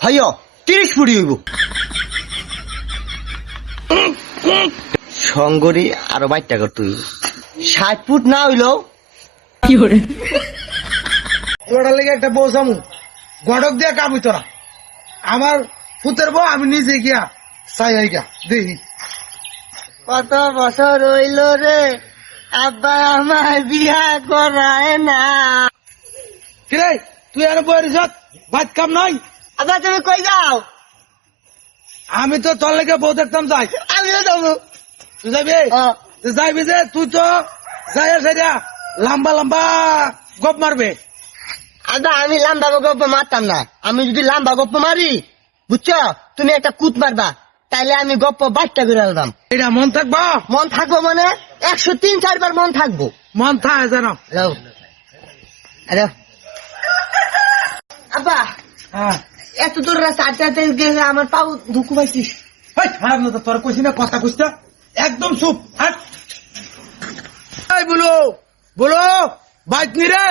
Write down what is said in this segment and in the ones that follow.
হয় 30 ফুট হইব সঙ্গরি আরো 22 টাকা তুই 60 ফুট না হইলো কি করে ওটার লেগে একটা বউ সামু গড়ক দিয়া কামি তোরা আমার ফুতের বউ আমি নিজে গিয়া চাই গিয়া দেখি কত বছর রইল রে আব্বা আমার বিয়া করায় না কিরে তুই আর বইয়ের ভাত কাম নাই আব্বা তুমি কই যাও আমি তো তোর লেগে বউ দেখতাম যাই আমিও যাবো তুই যাবি তুই যাইবি যে তুই তো যাই সাইডা লম্বা লম্বা গপ মারবে আব্বা আমি লম্বা গপ্প মারতাম না আমি যদি লম্বা গপ্প মারি বুঝছো তুমি একটা কুত মারবা তাইলে আমি গপ্প 22টা করে আনলাম এটা মন থাকবো মন থাকবো মানে 103-4 বার মন থাকবো মন থাকে জানো যাও আরে আব্বা হ্যাঁ এত দূর রাস্তা আটটাতে গেলে আমার পাও দুঃখ পাইছিস খারাপ না তো তোর কইছি না কথা কইছি না একদম চুপ হাট এই বলো বলো বাইক নি রে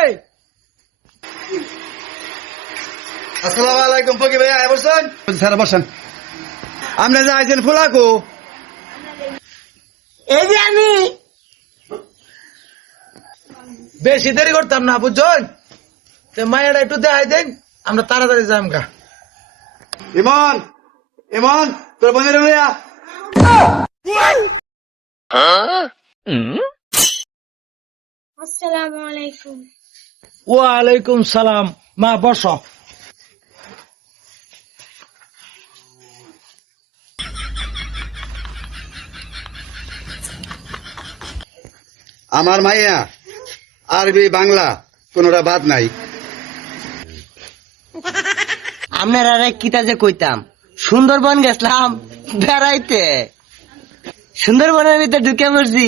আসসালামু আলাইকুম ফকি ভাইয়া বসেন স্যার বসেন আপনি যে আইছেন ফুলাকো এই যে আমি বেশি দেরি করতাম না বুঝছেন তো মায়েরা একটু দেখাই দেন আমরা তাড়াতাড়ি যাম গা ইমন ইমন তোর বোনের লইয়া আসসালামু আলাইকুম ওয়ালাইকুম সালাম মা বসো আমার মাইয়া আরবি বাংলা কোনটা বাদ নাই আপনারা কিতা যে কইতাম সুন্দরবন গেছিলাম বেড়াইতে সুন্দরবনের ভিতরে ঢুকে পড়ছি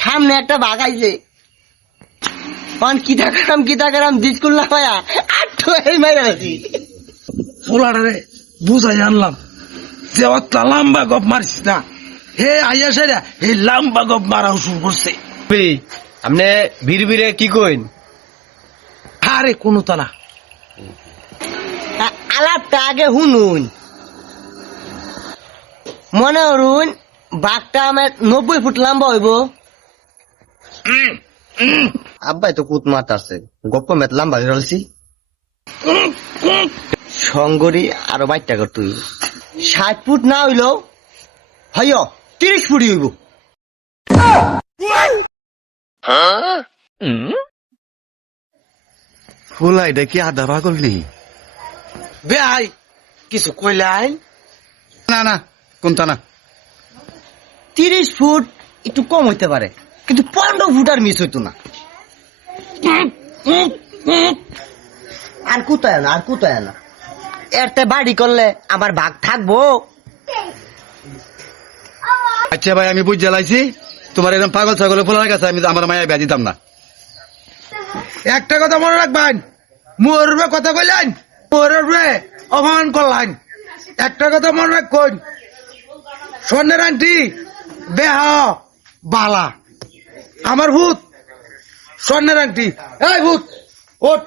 সামনে একটা বাঘ আইছে কিতা করাম ডিসকুল না পায়া আটটো এই মাইরা গেছি ফুলারে বুঝাই আনলাম যে অত লম্বা গপ মারিস না হে আইয়া সেরা এই লম্বা গপ মারা শুরু করছে আপনি ভিড় ভিড়ে কি কইন আরে কোনো তা না আলাপটা আগে শুনুন মনে করুন বাঘটা আমার 90 ফুট লম্বা হইব আব্বাই তো কুত মারতাছে গপ্প মেত লম্বা গেলছি সঙ্গরি আরো 22 টাকা তুই 60 ফুট না হইলো হয় 30 ফুট হইব ফুলা এটা কি আধা পাগল নি বেআই কিছু কইলাই না না কোনটা না 30 ফুট একটু কম হইতে পারে কিন্তু 15 ফুট আর মিস হইতো না আর কুতায় না একটা বাড়ি করলে আমার ভাগ থাকবো আচ্ছা ভাই আমি বুঝ জ্বালাইছি তোমার এরকম পাগল ছাগল ফুলার কাছে আমি আমার মায়া বিয়া দিতাম না একটা কথা মনে রাখবেন মুরবে কথা কইলেন মুরবে অপমান করলেন একটা কথা মনে রাখুন স্বর্ণের আন্টি বেহ বালা আমার ভূত স্বর্ণের আন্টি এই ভূত ওঠ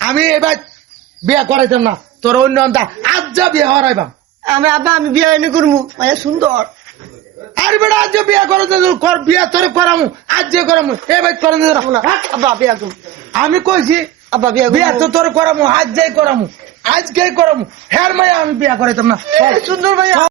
আমি এবার বিয়া করাইতাম না তোর অন্য আন্তা আজ যা বিয়া হরাইবাম আমি বিয়ে এনে করবো সুন্দর আরে বেটা আজ বিয়া করে বিয়া তোরে করামু আজ যে করামু এবার করে আব্বা বিয়া করবো আমি কইছি আব্বা বিয়া তো তোর করামু আজ যাই করামু আজকে করামু হের মায়া আমি বিয়া করাইতাম না সুন্দর ভাইয়া